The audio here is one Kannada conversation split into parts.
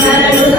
ನಾರಾಯಣ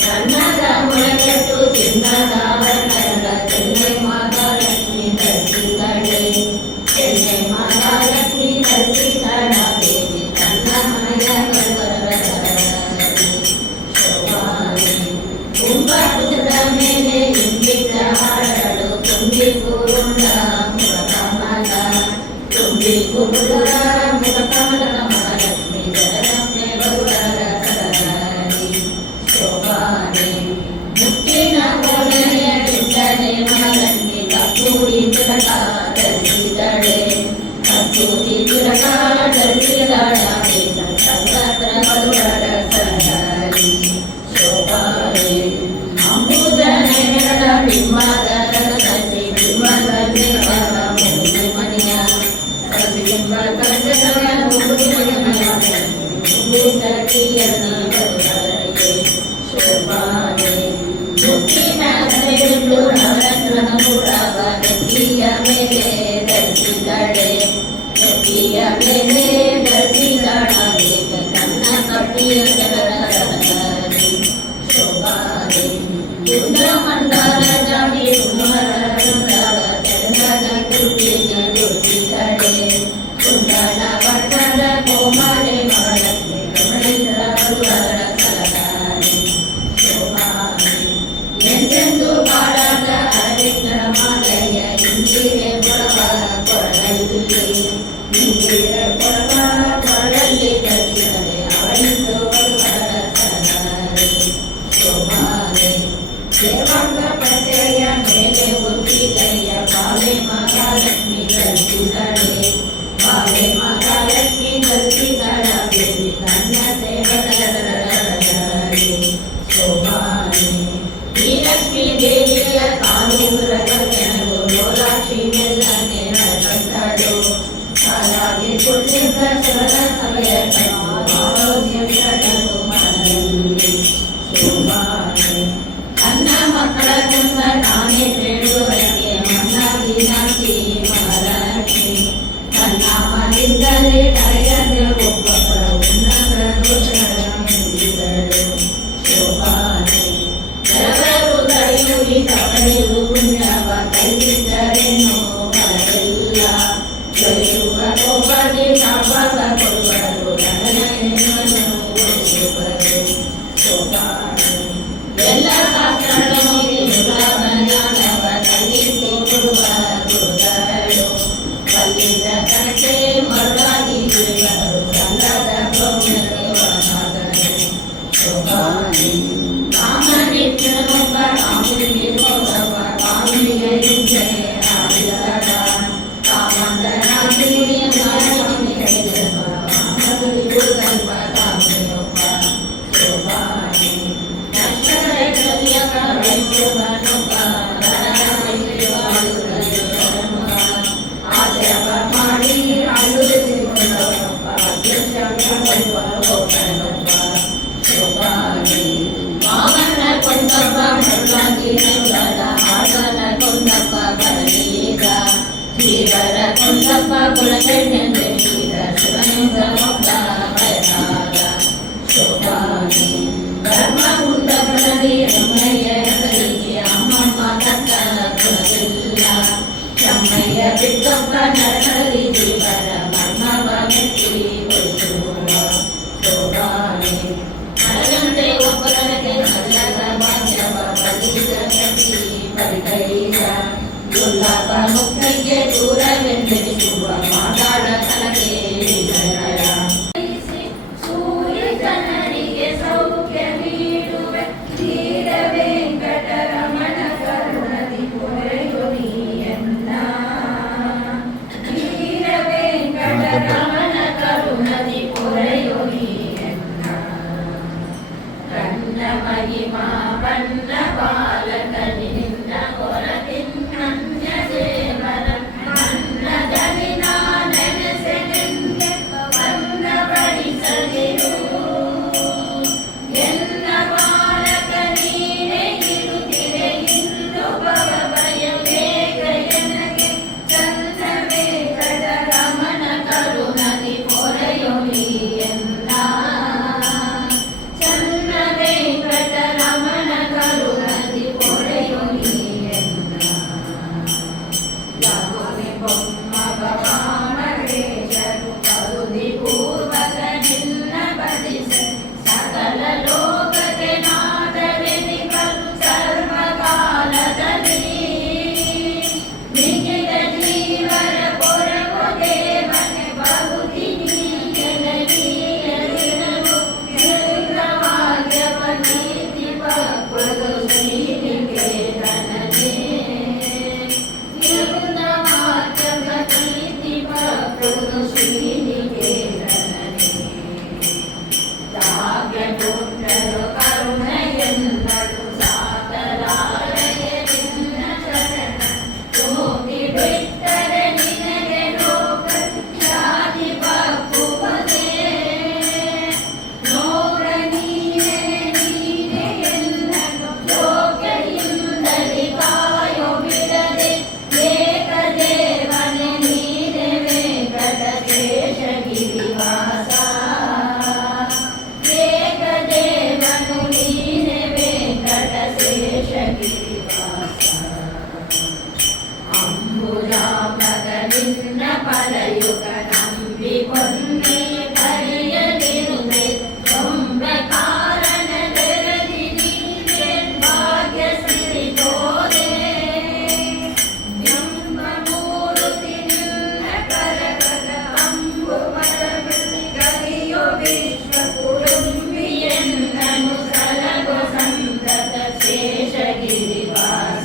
ಕನ್ನಡ ಮೊಳಗಟ್ಟು ಚಿನ್ನದ ವರ್ಣದ ಕರೆಯದೆ ಒಬ್ಬೊಬ್ಬರ ಉನ್ನತ ದೋಷಗಳ ಮುಗಿದಳು ಶೋಭಾನೆ ಎಲ್ಲರೂ ತಡೆಯುಡಿ ತಪಡೆಯು ಪುಣ್ಯವ ಕೈಗಿದ್ದರೇನೋ ಫಲವಿಲ್ಲ ಜಯಿಸುವ ಕೋಪದಿ ಶಾಪವ ಕೊಡುವರು ದಂಡನೆಯನ್ನು ಉಳಿಸುವರು ಶೋಭಾನೆ ಎಲ್ಲ ಶಾಸ್ತ್ರಗಳನ್ನು ದುರ್ಲಭ ಜ್ಞಾನವ ಕಲಿಸಿ ಕೊಡುವ ಗುರುಗಳು ಕಲಿತ ಕಣಕ್ಕೆ ಮರುಳಾಗಿ ಗುರುಗಳು ಸಲ್ಲದ ಪ್ರಜ್ಞೆಗೆ ಒಳಗಾದರು ಶೋಭಾನೆ ಕಾಮನಿತ್ಯನೊಬ್ಬ ಕಾಮುನಿಗೆ ಸೋದವ ಕಾಮುನಿಗೆ ಯುದ್ಧೆ ಆಡಿದರ ಕಾಮಂದನಾಗಿ ನಾರಾಯಣಿ ಹೇಳಿದವ ಕಾಮದಲ್ಲಿ ಗುರುಗಲ್ವ ಕಾಮನಿಯೊಬ್ಬ ಶೋಭಾನೆ ಮಾಡಿ ಮಾವನ ಕೊಂಡಪ್ಪ ಮರುಳಾಗಿ ಹಾಸನ ಕೊಂಡಪ್ಪ ಬರಲೀಗ ಜೀವರ ಕೊಂಡಪ್ಪ ಕುಲಕೆಂಡೆಂದೆನಿಸಿದ ಶಿವನಿಂದ ಒಬ್ಬ ಬಯಲಾಗ ಶೋಭಾನೆ ಧರ್ಮ ಕುಂಡಪಡಲಿ ರಮ್ಮಯ್ಯ ಹೆಸರಿಗೆ ಅಮ್ಮಮ್ಮ ತಕ್ಕ ಕುಲವಿಲ್ಲ ಚಮ್ಮಯ್ಯ ಬಿಟ್ಟೊಬ್ಬ ನರಕದಲ್ಲಿ ಜೀವರ ಮರ್ಮವ ಮೆಟ್ಟಿ ಉಳಿಸುವ ಶೋಭಾನೆ ಮರಗಂಟೆ ಒಬ್ಬರಕ್ಕೆ ಸಲ್ಲದ ಭಾಗ್ಯವ ಬಲಿದ ಕಟ್ಟಿ ಪರಿಗೈದ ದುರ್ಲಭ ಮುಕ್ತಿಗೆ ದೂರವೆಂದೆನಿಸುವ ಮಾತಾಡ ಕಲಕೆ ಜನರ ರಮಣ ಕರುಣದಿ ಪೊರೆಯೊಲಿಯನ್ನ ಕನ್ನ ಮಹಿಮಾ ಬನ್ನ ಬಾಲಕನಿಂದ ಹೊರತಿನ್ನನ್ಯ ದೇವರ ಅನ್ನದಲ್ಲಿ ನಾನೆನೆಸೆನೆಂದೆ ವನ್ನ ಬಡಿಸದಿರು ಎಲ್ಲ ಬಾಲಕ ನೀನೇ ಇರುತ್ತಿರೆ ಇಂದು ಭವ ಭಯ ಬೇಗ ಎನಗೆ ಚಂದವೇ ಕಡ ರಮಣ ಕರುಣದಿ ಪೊರೆಯೊಲಿಯನ್ನ ಚನ್ನ ವೆಂಕಟ ರಮಣ ಕರುಣದಿ ಪೊರೆಯೊಲಿಯನ್ನ ಲಘುವಿ ಬೊಮ್ಮವ ವಾಮರೇಶರು ಕರುದಿ ಪೂರ್ವಕ ನಿನ್ನ ಬದಿಸ ಸಕಲ ಲೋಕಕ್ಕೆ ನಾದವೆನಿಬಲು ಸರ್ವಕಾಲದಲ್ಲಿ ನಿಖಿಲ ಜೀವರ ಪೊರವು ದೇವನೆ ಬಹುತಿ ನೀಯನೀಯನಿರಲು ನಿರ್ಗವಾಗ್ಯವ ನೀತಿ ಪಕ್ವದು ಶ್ರೀನಿಕೇತನನೇ ನಿರ್ಗವಾಗ್ಯವ ನೀತಿ ಪಕ್ವದು ಶ್ರೀನಿಕೇತನನೇ ಭಾಗ್ಯ ಕೊಟ್ಟರು ಕರುಣೆಯೆನ್ನಲು ಸಾಕಲಾರಯ ನಿನ್ನ ಶರಣ ಹೋಗಿ ಬಿಟ್ಟರೆ ನಿನಗೆ ಲೋಕ ಜಾತಿ ಬಪ್ಪುವುದೇ ಲೋಕ ನೀನೇ ನೀನೇ ಎನ್ನಲು ಲೋಕೆಯಿಂದಲಿ ಕಾಯೋ ಬಿಡದೆ ಏಕದೇವನೇ ನೀನೆ ವೆಂಕಟ ಶೇಷಗಿರಿವಾಸ ಏಕದೇವನು ನೀನೆ ವೆಂಕಟ ಶೇಷಗಿರಿವಾಸ ಅಂಬುಜಾಂಬಗ ನಿನ್ನ ಪರಯುಗ ನಂಬಿಕೊಂಡೆ ಕರೆಯದಿರುವೆ ಒಮ್ಮೆ ಕಾರಣ ತೆರೆದಿ ನೀನೆ ಭಾಗ್ಯ ಸಿರಿಗೋದೆ ಎಂಬ ಮೂರುತಿ ನಿನ್ನ ಕರಗದ ಅಂಬುವರದಲ್ಲಿ ಗರಿಯೋ ವಿಶ್ವ ಕುಡುಂಬಿಯನ್ನನು ಸಲಗೋ ಸಂತತ ಶೇಷಗಿರಿವಾಸ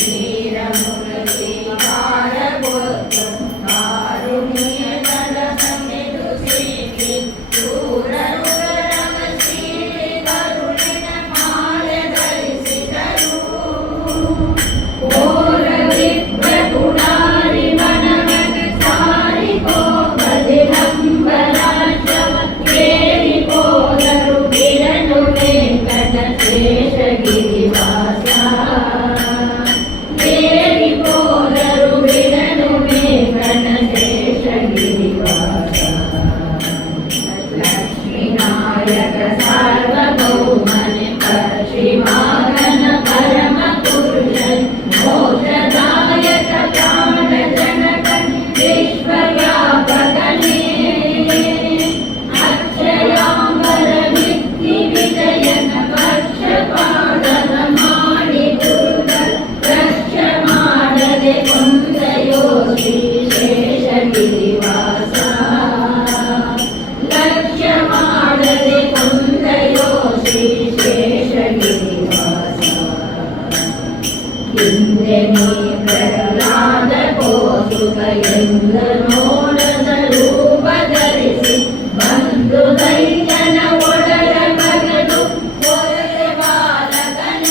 वीरमुरली भारगोत्र कारुण्यकल समेतु सीति दूरनुगरम सीति करुणिन माಲೆ ಧರಿಸಿದರು ಓರ ವಿಪ್ರ ಪುರಾರಿ ವನವನ ಸಾರಿಕೋ ಬದಿರಂಬರಾಜವ ಕೇರಿ ಹೋದರು ಬಿರನು ವೆಂಕಟ ಶೇಷಗಿರಿವಾಸ ಕೇರಿ ಹೋದರು ಬಿರನು ವೆಂಕಟ ಶೇಷಗಿರಿವಾಸ ಲಕ್ಷ್ಮೀನಾಯಕ ಸಾರ್ವಭೌಮನೆ ಶ್ರೀಮಾಗನ ಪರಮ ಪುರುಷನ್ ಮೋಕ್ಷದಾಯಕ ಪ್ರಾಣ ಜನಕ ವಿಶ್ವವ್ಯಾಪಕನೇ ಅಕ್ಷಯಾಂಬರ ವಿದ್ಧಿ ವಿಜಯನ ಪಕ್ಷಪಾತನ ಮಾಡಿ ದುರ್ಗ ರಕ್ಷ ಮಾಡದೆ ಕೊಂದಯೋ ಶ್ರೀ ಶೇಷಗಿರಿವಾಸ ಲಕ್ಷ್ಯ ಮಾಡದೆ ಕೊಂದಯೋ ಶ್ರೀ ಶೇಷಗಿರಿವಾಸ ಹಿಂದೆ ನೀ ಪ್ರಹ್ಲಾದ ಕೋಸುಕ ಎಂದ ನೋಡದ ರೂಪ ಧರಿಸಿ ಬಂದು ದೈತ್ಯನ ಒಡಲ ಬಗೆದು ಹೊರಗೆ ಬಾಲಕನ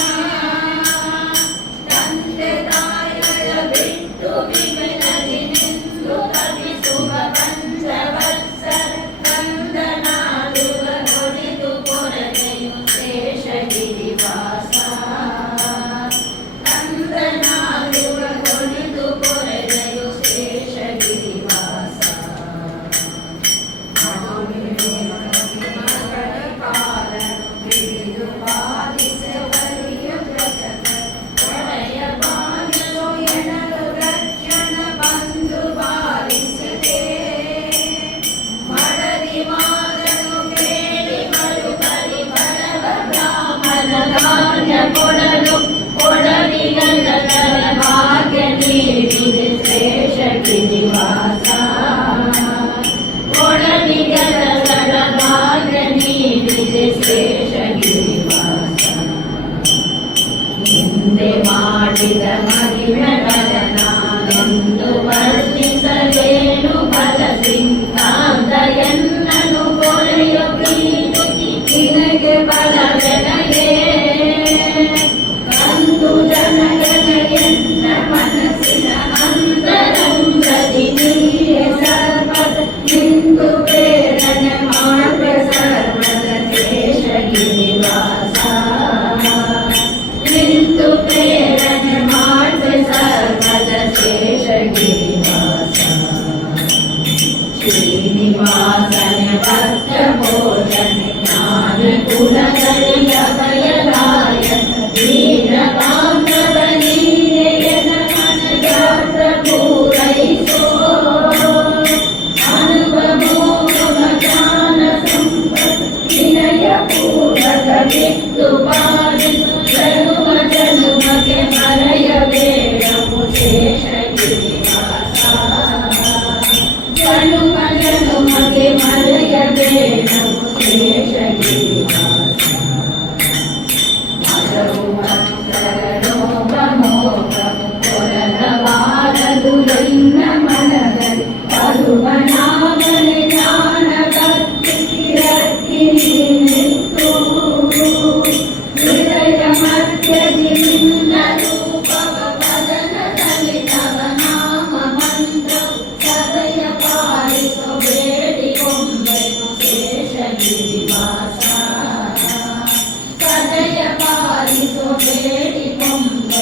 ತಂದೆ ತಾಯಿಗಳ ಬಿಟ್ಟು ವಿಮಲದಿ ನಿಂದು ತಪಿಸುವ ಪಂಚವತ್ಸರ ಕಂದನಾದುವ ಹೊಡೆದು ಕೊರತೆಯು ಶೇಷಗಿರಿವಾಸ ಕಂದನಾದುವ ಹೊಡೆದು ಕೊರತೆಯು ಶೇಷಗಿರಿವಾಸ ಹಿಡಿದು ಬಾಧಿಸುವರಿಯ ಜಗತ್ತ ಒಡೆಯ ಬಾಣಲು ಎಣಲು ರಕ್ಷಣ ಬಂದು ಬಾರಿಸಿದೆ ಮಡದಿ ಮಾದನು ಕೇಳಿ ಮರುಕರಿ ಬಡವ ಬ್ರಾಹ್ಮಣ ಧಾನ್ಯ ಕೊಡಲು ಕೊಡವಿಗಲ ಭಾಗ್ಯ ನೀಡಿದೆ ಶೇಷಗಿರಿವಾಸ ಕೊಡವಿಗಲ ಭಾಗ್ಯ ನೀಡಿದೆ ಶೇಷಗಿರಿವಾಸ ಹಿಂದೆ ಮಾಡಿದ ಮಹಿಮೆಗಳನ್ನೆಂದು ವರ್ಣಿಸಲೇನು ಬಲ ಸಿಂಹಾಂತ ಎನ್ನನು ಕೊರೆಯು ಪ್ರೀತಿ ನಿನಗೆ ಬಲವೆನಗೆ ಕಂದು ಜನಗಣ ಎನ್ನ ಮನಸ್ಸಿನ ಅಂತರಂಗದಿ ನೀಯೇ ಸರ್ವದ ನಿಂದು ಪ್ರೇರಣೆ ಮಾಡ ಸರ್ವದ ಶೇಷಗಿರಿವಾಸ ನಿಂದು ಪ್ರೇರಣೆ ಮಾಡ ಸರ್ವದ ಶೇಷಗಿರಿವಾಸ ಶ್ರೀನಿವಾಸನ ಭಕ್ತ ಭೋಜನ ಜ್ಞಾನ ಕುಲಗಳಿಯ ಬಯಲಾಯ ದೀನ ಬಾಂಧವ ನೀನೆಯನ ಮನದಾರ್ಥ ಪೂರೈಸೋ ಅನುಭವೋಗಮ ಜ್ಞಾನ ಸಂಪತ್ ವಿನಯ ಪೂರ್ವಕ ಬಿತ್ತು ಪಾಲಿಸು ಜನುಮ ಜನುಮಗೆ ಮರೆಯಬೇಡವು ಶೇಷಗಿರಿವಾಸ ಜನುಮ ಜನುಮಗೆ ಮರೆಯಬೇಡವು ಶೇಷಗಿರಿವಾಸ ಮರವು ಮಂತ್ರನೋ ಪ್ರಮೋದವು ಕೊರಲಬಾರದು ಎನ್ನ ಮನದಲ್ಲಿ ಅರುವನಾಮನೆ ಜ್ಞಾನ ಭಕ್ತಿ ರಕ್ತಿ ನಿಂತು ಹೃದಯ ಮಧ್ಯದಿ ನಿನ್ನ ರೂಪವ ವದನದಲ್ಲಿ ತವ ನಾಮ ಮಂತ್ರ ಸದಯ ಪಾಲಿಸೋ ಬೇಡಿಕೊಂಬೆನು ಶೇಷಗಿರಿವಾಸ ಸದಯ ಪಾಲಿಸೋ ಬೇಡಿಕೊಂಬೆನು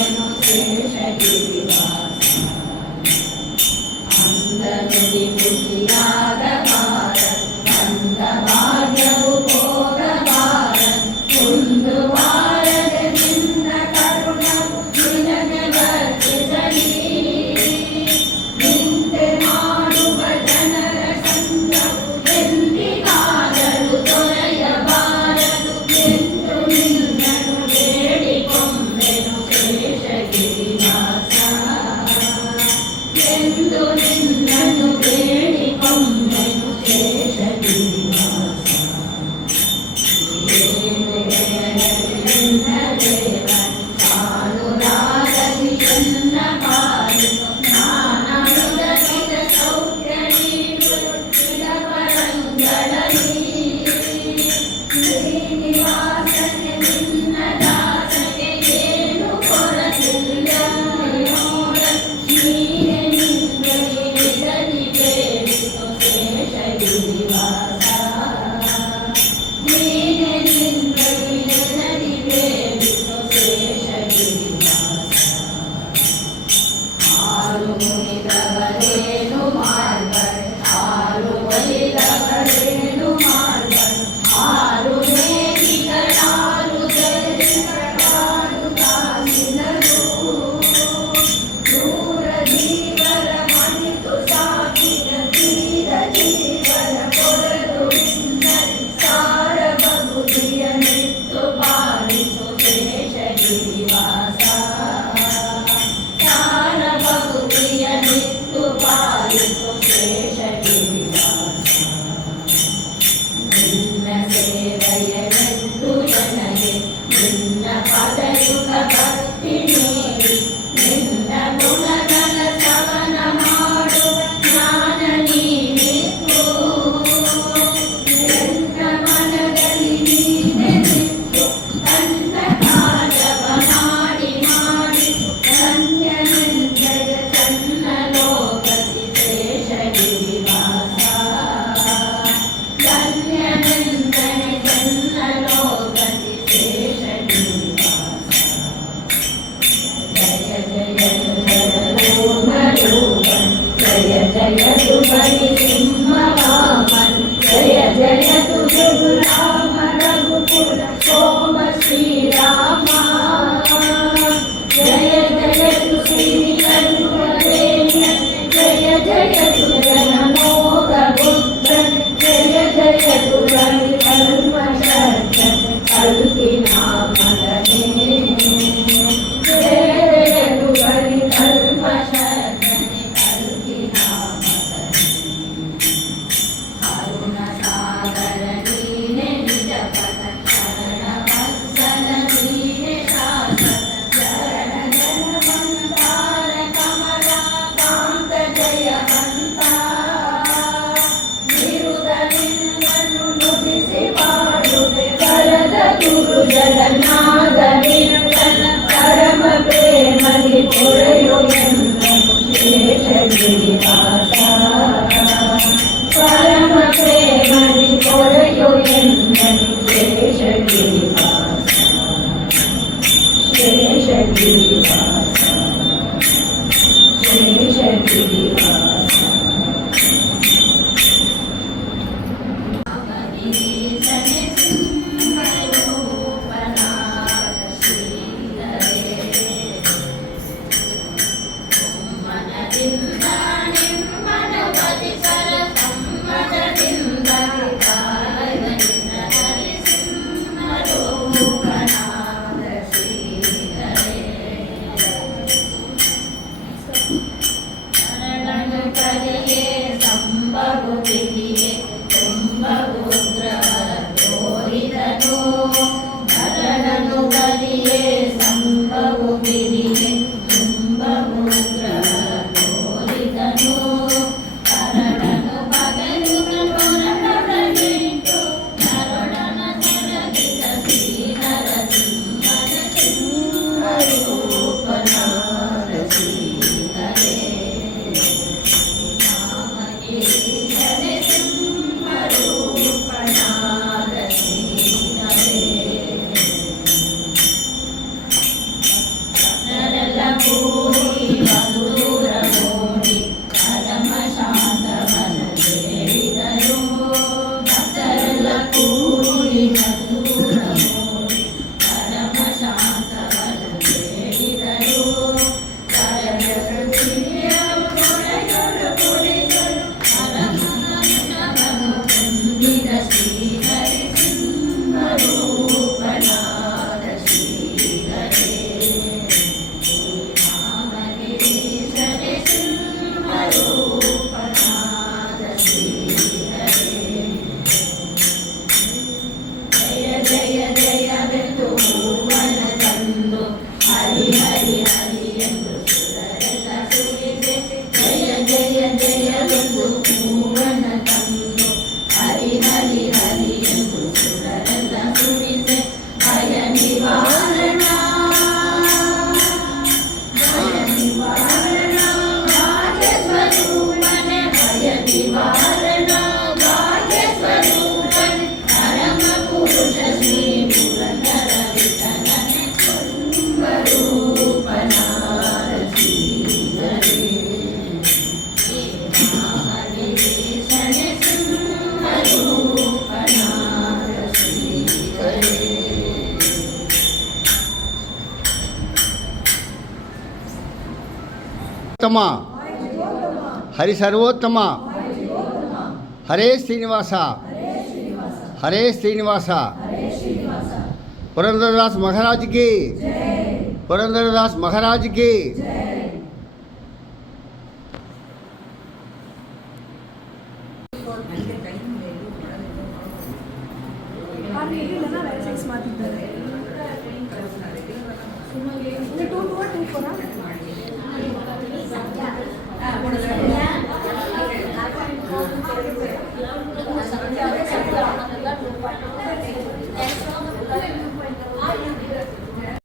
ಕೂಡಿ ಮಧುರ ಮೋಡಿ ಪರಮ ಶಾಂತವನ ಬೇಡಿದರು ಭಕ್ತರೆಲ್ಲ ಕೂಡಿ ಮಧುರ ಮೋಡಿ ಪರಮ ಶಾಂತವನ ಬೇಡಿದರು ಕೊಡೆಗಳು ಕೊಡಿದರು ಪರಮನವನು ಹೊಂದಿದ ಶ್ರೀಹರಿ ಸಿಂಹರೂಪನಾದ ಶ್ರೀಹರೇ ರಾಮಗಿರೀಶನೇ ಸಿಂಹರೂಪನಾದ ಶ್ರೀಹರೇ ಜಯ ಜಯ ಜಯವೆಂದು ಹೂವನ ತಂದು ಹರಿ ಹರಿ ಹರಿ ಎಂದು ಸುರರೆಲ್ಲ ಸುರಿದೆ ಜಯ ಜಯ ಜಯವೆಂದು ಹೂವನ ತಂದು ಹರಿ ಹರಿ ಹರಿ ಎಂದು ಸುರರೆಲ್ಲ ಸುರಿದೆ ಭಯ ನಿವಾರಣ ಭಾಗ್ಯ ಸ್ವರೂಪನೆ ಭಯ ನಿವಾರಣ ಭಾಗ್ಯ ಸ್ವರೂಪನೆ ಪರಮ ಪುರುಷ ಶ್ರೀ ಪುರಂದರ ವಿಠಲನೆ ರೂಪನಾದ ಶ್ರೀಹರೇ ರಾಮಗಿರೀಶನೇ ಸಿಂಹರೂಪನಾದ ಶ್ರೀಹರೇ ಉತ್ತಮ ಹರಿ ಸರ್ವೋತ್ತಮ ಹರೇ ಶ್ರೀನಿವಾಸ ಹರೇ ಶ್ರೀನಿವಾಸ ಪುರಂದರದಾಸ್ ಮಹಾರಾಜ್ की ಪುರಂದರದಾಸ್ ಮಹಾರಾಜ್ की